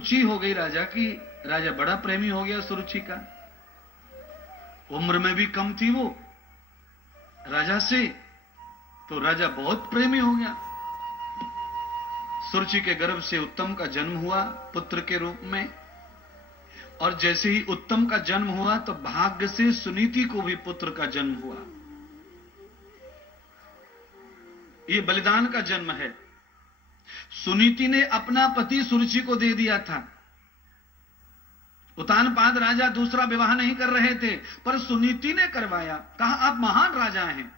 रुचि हो गई राजा की। राजा बड़ा प्रेमी हो गया सुरुचि का। उम्र में भी कम थी वो राजा से, तो राजा बहुत प्रेमी हो गया। सुरुचि के गर्भ से उत्तम का जन्म हुआ पुत्र के रूप में, और जैसे ही उत्तम का जन्म हुआ तो भाग्य से सुनीति को भी पुत्र का जन्म हुआ। ये बलिदान का जन्म है। सुनीति ने अपना पति सुरुचि को दे दिया था। उत्तानपाद राजा दूसरा विवाह नहीं कर रहे थे, पर सुनीति ने करवाया। कहा आप महान राजा हैं,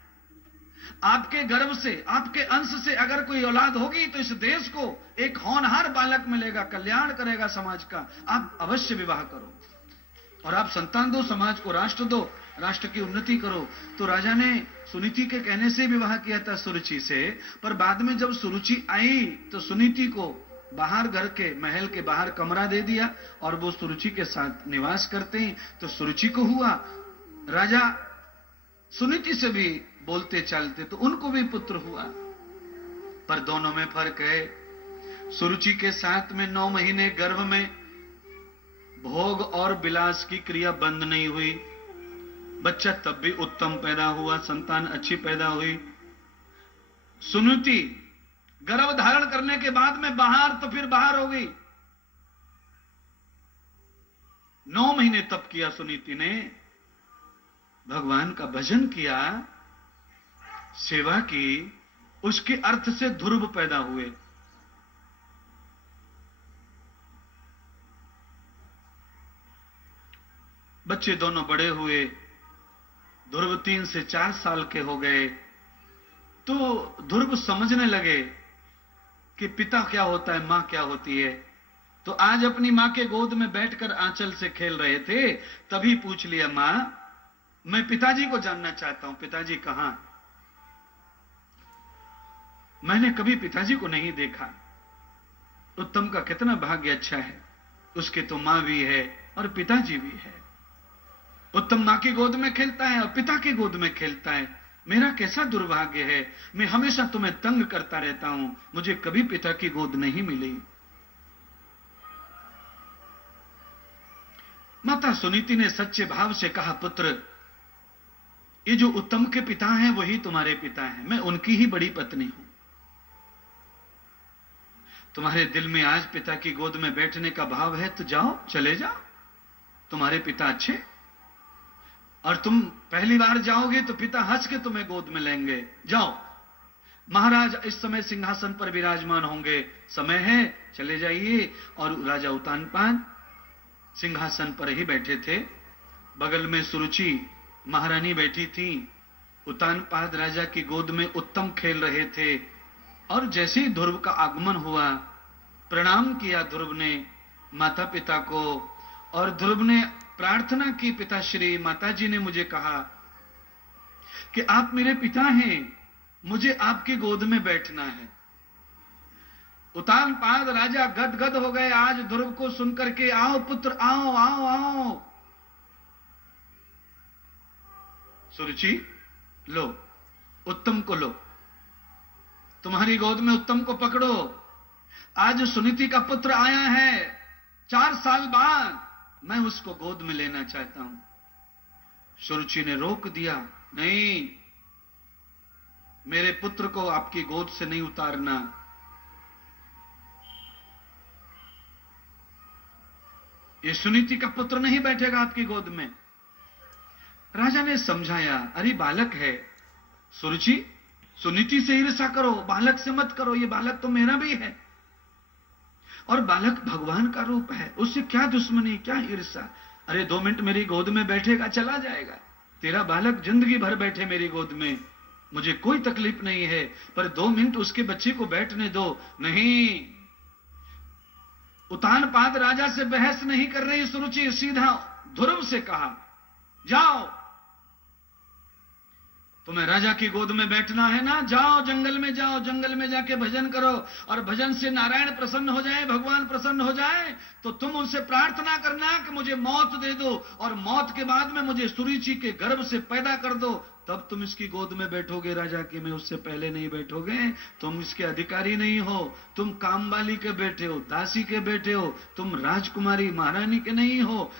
आपके गर्भ से, आपके अंश से अगर कोई औलाद होगी तो इस देश को एक होनहार बालक मिलेगा, कल्याण करेगा समाज का, आप अवश्य विवाह करो और आप संतान दो, समाज को राष्ट्र दो, राष्ट्र की उन्नति करो। तो राजा ने सुनीति के कहने से विवाह किया था सुरुचि से। पर बाद में जब सुरुचि आई तो सुनीति को बाहर, घर के महल के बाहर कमरा दे दिया और वो सुरुचि के साथ निवास करते हैं। तो सुरुचि को हुआ, राजा सुनीति से भी बोलते चलते तो उनको भी पुत्र हुआ। पर दोनों में फर्क है। सुरुचि के साथ में 9 महीने गर्भ में भोग और विलास की क्रिया बंद नहीं हुई। बच्चा तब भी उत्तम पैदा हुआ, संतान अच्छी पैदा हुई। सुनीति गर्भ धारण करने के बाद में बाहर, तो फिर बाहर हो गई। 9 महीने तप किया सुनीति ने, भगवान का भजन किया, सेवा की, उसके अर्थ से ध्रुव पैदा हुए। बच्चे दोनों बड़े हुए। ध्रुव 3 से 4 साल के हो गए तो ध्रुव समझने लगे कि पिता क्या होता है, मां क्या होती है। तो आज अपनी मां के गोद में बैठकर आंचल से खेल रहे थे, तभी पूछ लिया, मां मैं पिताजी को जानना चाहता हूं, पिताजी कहां? मैंने कभी पिताजी को नहीं देखा। उत्तम का कितना भाग्य अच्छा है, उसके तो मां भी है और पिताजी भी है। उत्तम मां की गोद में खेलता है और पिता की गोद में खेलता है। मेरा कैसा दुर्भाग्य है, मैं हमेशा तुम्हें तंग करता रहता हूं, मुझे कभी पिता की गोद नहीं मिली। माता सुनीति ने सच्चे भाव से कहा, पुत्र ये जो उत्तम के पिता हैं वही तुम्हारे पिता हैं, मैं उनकी ही बड़ी पत्नी हूं। तुम्हारे दिल में आज पिता की गोद में बैठने का भाव है तो जाओ, चले जाओ, तुम्हारे पिता अच्छे। और तुम पहली बार जाओगे तो पिता हंस के तुम्हें गोद में लेंगे, जाओ। महाराज इस समय सिंहासन पर विराजमान होंगे, समय है, चले जाइए। और राजा उत्तानपाद सिंहासन पर ही बैठे थे। बगल में सुरुचि महारानी बैठी थी। उत्तानपाद राजा की गोद में उत्तम खेल रहे थे। और जैसे ही ध्रुव का आगमन हुआ, प्रणाम किया ध्रुव ने माता पिता को, और ध्रुव ने प्रार्थना की, पिताश्री माताजी ने मुझे कहा कि आप मेरे पिता हैं, मुझे आपकी गोद में बैठना है। उत्तानपाद राजा गदगद हो गए आज ध्रुव को सुनकर के, आओ पुत्र आओ आओ आओ। सुरुचि लो, उत्तम को लो, तुम्हारी गोद में उत्तम को पकड़ो। आज सुनीति का पुत्र आया है, 4 साल बाद मैं उसको गोद में लेना चाहता हूं। सुरुचि ने रोक दिया, नहीं, मेरे पुत्र को आपकी गोद से नहीं उतारना। ये सुनीति का पुत्र नहीं बैठेगा आपकी गोद में। राजा ने समझाया, अरे बालक है, सुरुचि सुनीति से ईर्ष्या करो, बालक से मत करो, ये बालक तो मेरा भी है और बालक भगवान का रूप है, उससे क्या दुश्मनी, क्या ईर्ष्या। अरे 2 मिनट मेरी गोद में बैठेगा, चला जाएगा। तेरा बालक जिंदगी भर बैठे मेरी गोद में, मुझे कोई तकलीफ नहीं है, पर 2 मिनट उसके बच्चे को बैठने दो। नहीं, उत्तानपाद राजा से बहस नहीं कर रही सुरुचि, सीधा ध्रुव से कहा, जाओ तुम्हें राजा की गोद में बैठना है ना, जाओ जंगल में, जाओ जंगल में जाके भजन करो, और भजन से नारायण प्रसन्न हो जाए, भगवान प्रसन्न हो जाए, तो तुम उनसे प्रार्थना करना कि मुझे मौत दे दो, और मौत के बाद में मुझे सुरुचि के गर्भ से पैदा कर दो, तब तुम इसकी गोद में बैठोगे राजा की में, उससे पहले नहीं बैठोगे। तुम इसके अधिकारी नहीं हो, तुम कामवाली के बेटे हो, दासी के बेटे हो, तुम राजकुमारी महारानी के नहीं हो।